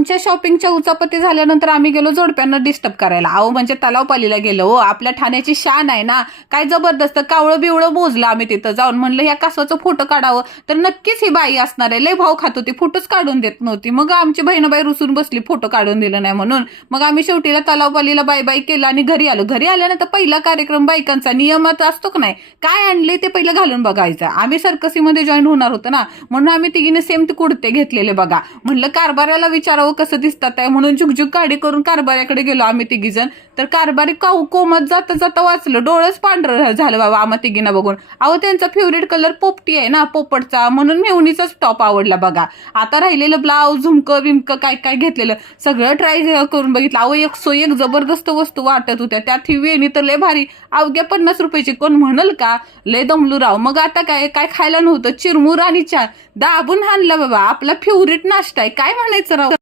आमच्या शॉपिंगच्या उचापती झाल्यानंतर आम्ही गेलो जोडप्यांना डिस्टर्ब करायला. अहो म्हणजे तलावपालीला गेलो हो, आपल्या ठाण्याची शान आहे ना, काय जबरदस्त कावळं बिवळं मोजलं आम्ही तिथं जाऊन. म्हणलं ह्या कासवाचं फोटो काढावं, तर नक्कीच ही बाई असणार आहे, लय भाव खात होती, फोटोच काढून देत नव्हती. मग आमची बहिणाबाई रुसून बसली फोटो काढून दिलं नाही म्हणून. मग आम्ही शेवटीला तलावपालीला बाय बाय केलं आणि घरी आलो. घरी आल्यानंतर पहिला कार्यक्रम बायकांचा नियमात असतो का नाही, काय आणले ते पहिलं घालून बघायचं. आम्ही सर्कसीमध्ये जॉईन होणार होतो ना, म्हणून आम्ही तिघीने सेम ते कुर्ते घेतलेले बघा. म्हणलं कारभाराला विचारावं कसं दिसतात आहे म्हणून झुकझुक गाडी करून कारभाऱ्याकडे गेलो आम्ही तिघीजण. तर कारभारी कोमत जाता जाता वाचलं, डोळंच पांढरं झालं बाबा आम्हा तिघींना बघून. अहो त्यांचा फेवरेट कलर पोपटी आहे ना, पोपटचा, म्हणून मेवणीचाच टॉप आवडला बघा. आता राहिलेलं ब्लाऊज झुमकं बिमकं काय काय घेतलेलं सगळं ट्राय करून बघितलं. अहो 101 जबरदस्त वस्तू वाटत होत्या. त्यात ही वेणी तर लय भारी, अवघ्या 50 रुपयाची. कोण म्हणल का लय दमलू राव. मग आता काय काय खायला नव्हतं, चिरमुर आणि चहा दाबून हाणला बाबा. आपला फेवरेट नाश्ता आहे, काय म्हणायचं राव.